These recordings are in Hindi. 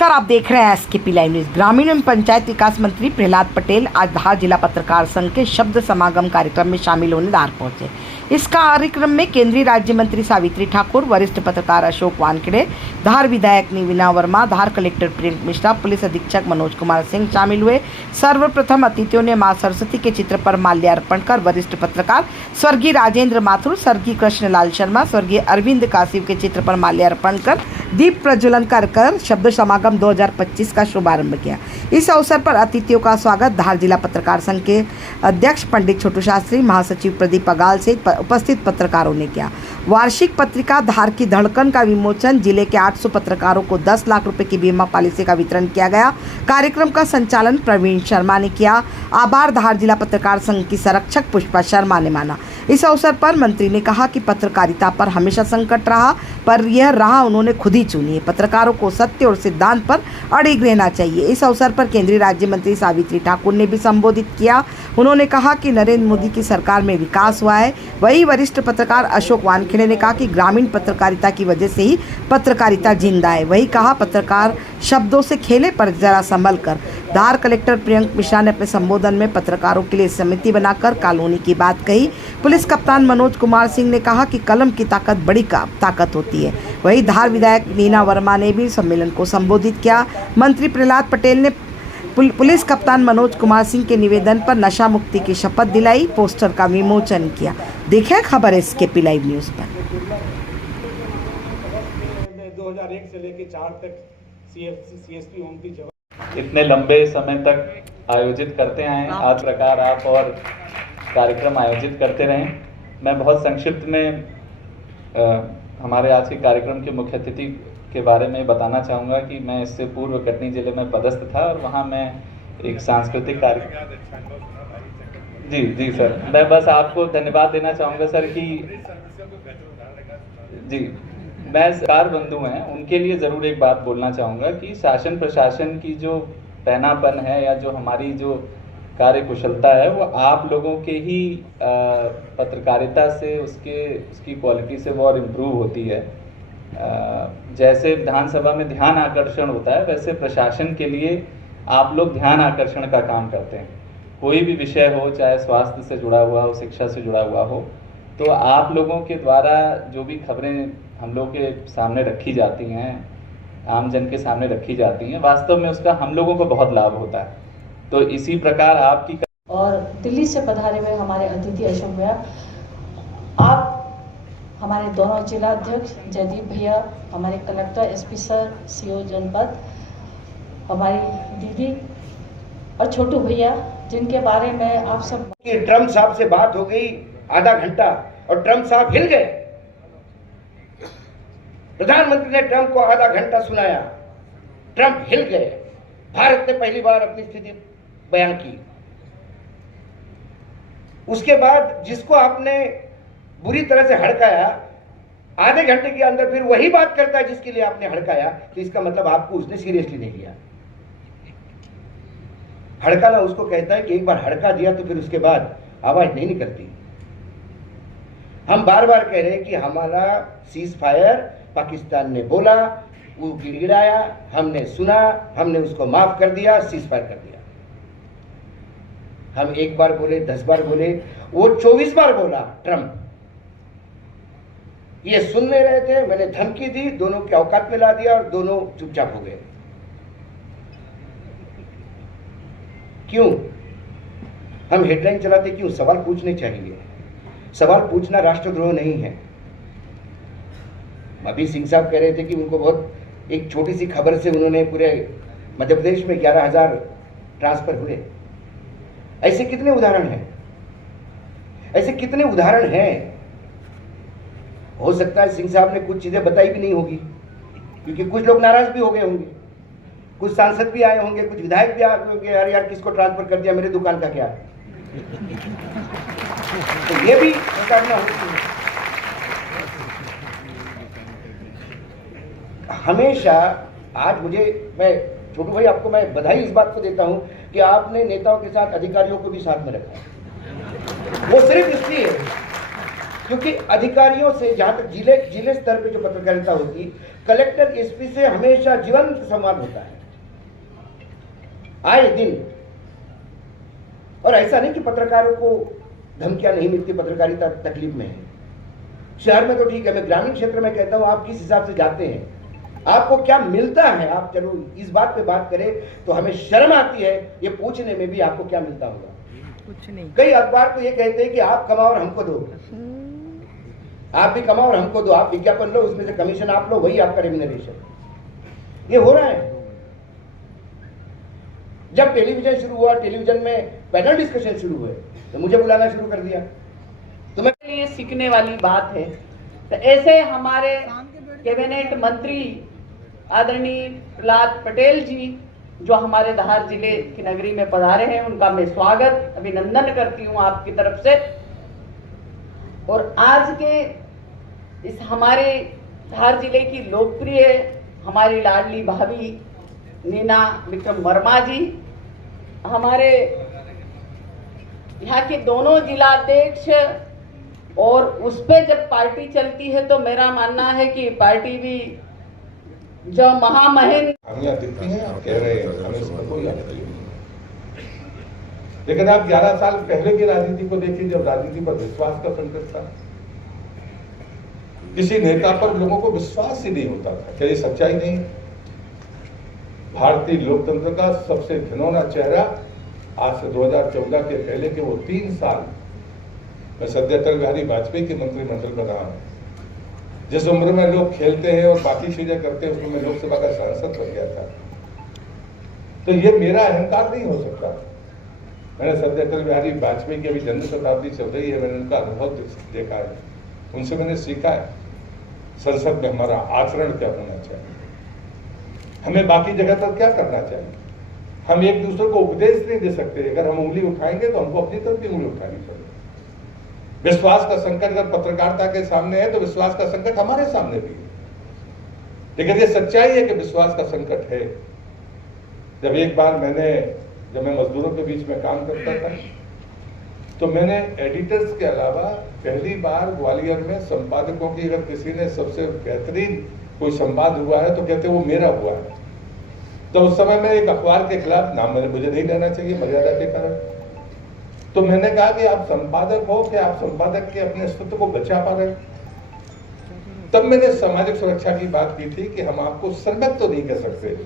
नमस्कार, आप देख रहे हैं एसकेपी लाइव न्यूज। ग्रामीण एवं पंचायत विकास मंत्री प्रहलाद पटेल आज धार जिला पत्रकार संघ के शब्द समागम कार्यक्रम में शामिल होने धार पहुंचे। इस कार्यक्रम में केंद्रीय राज्य मंत्री सावित्री ठाकुर, वरिष्ठ पत्रकार अशोक वानखेड़े, धार विधायक निविना वर्मा, धार कलेक्टर प्रियंक मिश्रा, पुलिस अधीक्षक मनोज कुमार सिंह शामिल हुए। सर्वप्रथम अतिथियों ने मां सरस्वती के चित्र पर माल्यार्पण कर वरिष्ठ पत्रकार स्वर्गीय राजेंद्र माथुर, स्वर्गीय कृष्णलाल शर्मा, स्वर्गीय अरविंद कासिव के चित्र पर माल्यार्पण कर दीप प्रज्वलन कर शब्द समागम 2025 का शुभारंभ किया। इस अवसर पर अतिथियों का स्वागत धार जिला पत्रकार संघ के अध्यक्ष पंडित छोटू शास्त्री, महासचिव प्रदीप अगाल सहित उपस्थित पत्रकारों ने किया। वार्षिक पत्रिका धार की धड़कन का विमोचन, जिले के 800 पत्रकारों को 10 लाख रुपए की बीमा पॉलिसी का वितरण किया गया। कार्यक्रम का संचालन प्रवीण शर्मा ने किया। आभार धार जिला पत्रकार संघ की संरक्षक पुष्पा शर्मा ने माना। इस अवसर पर मंत्री ने कहा कि पत्रकारिता पर हमेशा संकट रहा, पर यह राह उन्होंने खुद ही चुनी है। पत्रकारों को सत्य और सिद्धांत पर अड़िग रहना चाहिए। इस अवसर पर केंद्रीय राज्य मंत्री सावित्री ठाकुर ने भी संबोधित किया। उन्होंने कहा कि नरेंद्र मोदी की सरकार में विकास हुआ है। वही वरिष्ठ पत्रकार अशोक वानखेड़े ने कहा कि ग्रामीण पत्रकारिता की वजह से ही पत्रकारिता जिंदा है। वही कहा, पत्रकार शब्दों से खेले पर जरा संभल कर। धार कलेक्टर प्रियंक मिश्रा ने अपने संबोधन में पत्रकारों के लिए समिति बनाकर कॉलोनी की बात कही। पुलिस कप्तान मनोज कुमार सिंह ने कहा कि कलम की ताकत बड़ी ताकत होती है। वही धार विधायक नीना वर्मा ने भी सम्मेलन को संबोधित किया। मंत्री प्रहलाद पटेल ने पुलिस कप्तान मनोज कुमार सिंह के निवेदन पर नशा मुक्ति की शपथ दिलाई, पोस्टर का विमोचन किया। देखें खबर एसकेपी लाइव न्यूज पर। 2001 से लेकर 4 तक सीएसपी ओमती इतने लंबे समय तक आयोजित करते आए। आज प्रकार आप और कार्यक्रम आयोजित करते रहें। मैं बहुत संक्षिप्त में हमारे आज के कार्यक्रम के मुख्य अतिथि के बारे में बताना चाहूँगा कि मैं इससे पूर्व कटनी जिले में पदस्थ था और वहाँ मैं एक सांस्कृतिक कार्यक्रम जी सर, मैं बस आपको धन्यवाद देना चाहूँगा सर कि जी मैं सरकार बंधु हैं उनके लिए ज़रूर एक बात बोलना चाहूँगा कि शासन प्रशासन की जो पैनापन है या जो हमारी जो कार्य कुशलता है वो आप लोगों के ही पत्रकारिता से उसकी क्वालिटी से वो और इम्प्रूव होती है। जैसे विधानसभा में ध्यान आकर्षण होता है, वैसे प्रशासन के लिए आप लोग ध्यान आकर्षण का काम करते हैं। कोई भी विषय हो, चाहे स्वास्थ्य से जुड़ा हुआ हो, शिक्षा से जुड़ा हुआ हो, तो आप लोगों के द्वारा जो भी खबरें हम लोग के सामने रखी जाती हैं, आम जन के सामने रखी जाती हैं, वास्तव में उसका हम लोगों को बहुत लाभ होता है। तो इसी प्रकार आपकी और दिल्ली से पधारे हुए हमारे अतिथि अशोक भैया, आप हमारे दोनों जिला अध्यक्ष जयदीप भैया, हमारे कलेक्टर एसपी सर, सीओ जनपद, हमारी दीदी और छोटू भैया, जिनके बारे में आप सब कि ट्रम्प साहब से बात हो गई आधा घंटा और ट्रम्प साहब हिल गए। प्रधानमंत्री ने ट्रम्प को आधा घंटा सुनाया, ट्रम्प हिल गए। भारत ने पहली बार अपनी स्थिति बयान की। उसके बाद जिसको आपने बुरी तरह से हड़काया, आधे घंटे के अंदर फिर वही बात करता है जिसके लिए आपने हड़काया, तो इसका मतलब आपको उसने सीरियसली नहीं लिया। हड़काना उसको कहता है कि एक बार हड़का दिया तो फिर उसके बाद आवाज नहीं निकलती। हम बार बार कह रहे हैं कि हमारा सीज फायर पाकिस्तान ने बोला, वो गिड़गिड़ाया, हमने सुना, हमने उसको माफ कर दिया, सीज फायर कर दिया। हम एक बार बोले, 10 बार बोले, वो 24 बार बोला ट्रम्प। ये सुन नहीं रहे थे, मैंने धमकी दी, दोनों के औकात में ला दिया और दोनों चुपचाप हो गए। क्यों? हम हेडलाइन चलाते क्यों? सवाल पूछने चाहिए। सवाल पूछना राष्ट्रद्रोह नहीं है। अभी सिंह साहब कह रहे थे कि उनको बहुत एक छोटी सी खबर से उन्होंने पूरे मध्य प्रदेश में 11,000 ट्रांसफर हुए। ऐसे कितने उदाहरण हैं? ऐसे कितने उदाहरण हैं? हो सकता है सिंह साहब ने कुछ चीजें बताई भी नहीं होगी, क्योंकि कुछ लोग नाराज भी हो गए होंगे, कुछ सांसद भी आए होंगे, कुछ विधायक भी आए होंगे, यार किसको ट्रांसफर कर दिया, मेरे दुकान का क्या? तो ये भी करना होती है। हमेशा आज मैं छोटू भाई आपको मैं बधाई इस बात को देता हूं कि आपने नेताओं के साथ अधिकारियों को भी साथ में रखा। वो सिर्फ इसलिए क्योंकि अधिकारियों से जहां तक जिले स्तर पे जो पत्रकारिता होती, कलेक्टर एसपी से हमेशा जीवंत संवाद होता है, आए दिन। और ऐसा नहीं कि पत्रकारों को धमकियां नहीं मिलती, पत्रकारिता तकलीफ में है। शहर में तो ठीक है, मैं ग्रामीण क्षेत्र में कहता हूं, आप किस हिसाब से जाते हैं, आपको क्या मिलता है। आप चलो इस बात पे बात करें तो हमें शर्म आती है ये पूछने में भी, आपको क्या मिलता होगा। कुछ नहीं। कई अखबार तो ये कहते हैं कि आप कमाओ और हमको दो, आप भी कमाओ और हमको दो, आप विज्ञापन लो, उसमें से कमीशन आप लो, वही आपका रेम्यूनरेशन। ये हो रहा है। जब टेलीविजन शुरू हुआ, टेलीविजन में पैनल डिस्कशन शुरू हुए तो मुझे बुलाना शुरू कर दिया। तो मैं ये सीखने वाली बात है। तो ऐसे हमारे कैबिनेट मंत्री आदरणीय प्रहलाद पटेल जी जो हमारे धार जिले की नगरी में पधारे हैं, उनका मैं स्वागत अभिनंदन करती हूं आपकी तरफ से। और आज के इस हमारे धार जिले की लोकप्रिय हमारी लाडली भाभी नीना विक्रम वर्मा जी, हमारे यहाँ के दोनों जिलाध्यक्ष, और उस पे जब पार्टी चलती है तो मेरा मानना है कि पार्टी भी जो महामहिम खामियां दिखती हैं, आप कह रहे हैं, हमें इसमें कोई आपत्ति नहीं है। लेकिन आप 11 साल पहले की राजनीति को देखिए, जब राजनीति पर विश्वास का संकट था, किसी नेता पर लोगों को विश्वास ही नहीं होता था। क्या ये सच्चाई नहीं? भारतीय लोकतंत्र का सबसे घिनौना चेहरा आज से 2014 के पहले के वो 3 साल मैं सद्य अटल बिहारी वाजपेयी के मंत्रिमंडल में रहा हूं। जिस उम्र में लोग खेलते हैं और बाकी चीजें करते हैं, उसमें मैं लोकसभा का सांसद बन गया था। तो ये मेरा अहंकार नहीं हो सकता। मैंने सद्य अटल बिहारी वाजपेयी की अभी जन्म शताब्दी चल रही है, मैंने उनका अनुभव देखा है, उनसे मैंने सीखा है संसद में हमारा आचरण क्या होना चाहिए, हमें बाकी जगह पर क्या करना चाहिए। हम एक दूसरे को उपदेश नहीं दे सकते। अगर हम उंगली उठाएंगे तो हमको अपनी तरफ की उंगली उठानी पड़ेगी। विश्वास का संकट अगर पत्रकारिता के सामने है तो विश्वास का संकट हमारे सामने भी है। लेकिन ये सच्चाई है कि विश्वास का संकट है। जब एक बार जब मैं मजदूरों के बीच में काम करता था तो मैंने एडिटर्स के अलावा पहली बार ग्वालियर में संपादकों की, अगर किसी ने सबसे बेहतरीन कोई संवाद हुआ है तो कहते वो मेरा हुआ है। तो उस समय में एक अखबार के खिलाफ, नाम मुझे नहीं लेना चाहिए मर्यादा के कारण, तो मैंने कहा कि आप संपादक हो, कि आप संपादक के अपने अस्तित्व को बचा पा रहे। तब मैंने सामाजिक सुरक्षा की बात की थी कि हम आपको श्रमिक तो नहीं कह सकते,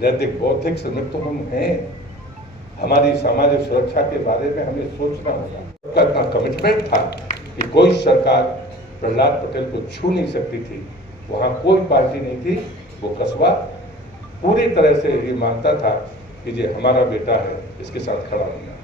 नैतिक बौद्धिक श्रमिक तो हम हैं। हमारी सामाजिक सुरक्षा के बारे में हमें सोचना होगा। सरकार का कमिटमेंट था कि कोई सरकार प्रहलाद पटेल को छू नहीं सकती थी। वहां कोई पार्टी नहीं थी। वो कस्बा पूरी तरह से ये मानता था कि ये हमारा बेटा है, इसके साथ खड़ा होना।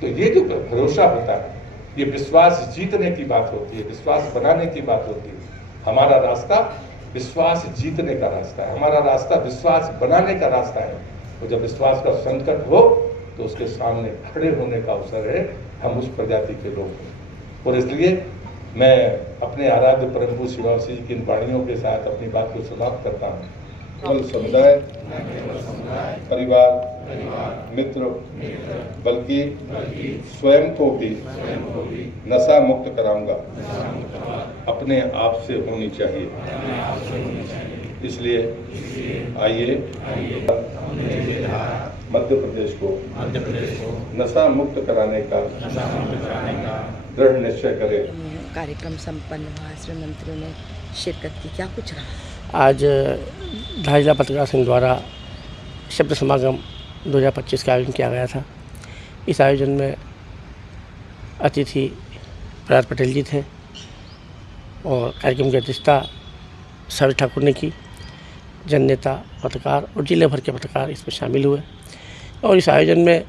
तो ये जो भरोसा होता है, ये विश्वास जीतने की बात होती है, विश्वास बनाने की बात होती है। हमारा रास्ता विश्वास जीतने का रास्ता है, हमारा रास्ता विश्वास बनाने का रास्ता है। और जब विश्वास का संकट हो तो उसके सामने खड़े होने का अवसर है। हम उस प्रजाति के लोग हैं। और इसलिए मैं अपने आराध्य परम पूज्य शिवासी जी की इन वाणियों के साथ अपनी बात को समाप्त करता हूँ। केवल समुदाय, परिवार, मित्र, बल्कि स्वयं को भी नशा मुक्त कराऊंगा, अपने आप से होनी चाहिए। इसलिए आइए मध्य प्रदेश को नशा मुक्त कराने का दृढ़ निश्चय करें। कार्यक्रम संपन्न हुआ, इसमें मंत्रियों ने शिरकत की, क्या कुछ रहा? आज धार जिला पत्रकार संघ द्वारा शब्द समागम 2025 का आयोजन किया गया था। इस आयोजन में अतिथि प्रहलाद पटेल जी थे और कार्यक्रम की अध्यक्षता सावित्री ठाकुर ने की। जन नेता, पत्रकार और जिले भर के पत्रकार इसमें शामिल हुए और इस आयोजन में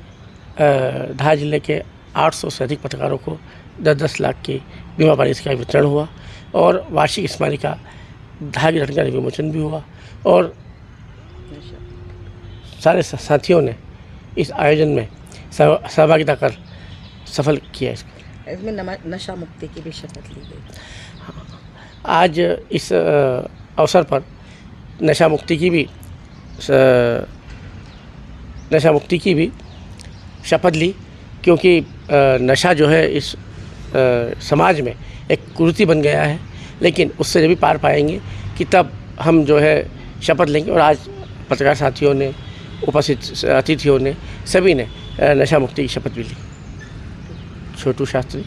धार जिले के 800 से अधिक पत्रकारों को 10-10 लाख की बीमा पॉलिसी का वितरण हुआ और वार्षिक स्मारिका धार की घटना का विमोचन भी हुआ। और सारे साथियों ने इस आयोजन में सहभागिता कर सफल किया इसको। इसमें नशा मुक्ति की भी शपथ ली गई। आज इस अवसर पर नशा मुक्ति की भी शपथ ली, क्योंकि नशा जो है इस समाज में एक कुरीति बन गया है। लेकिन उससे जब भी पार पाएंगे कि तब हम जो है शपथ लेंगे। और आज पत्रकार साथियों ने, उपस्थित अतिथियों ने, सभी ने नशा मुक्ति की शपथ भी ली। छोटू शास्त्री।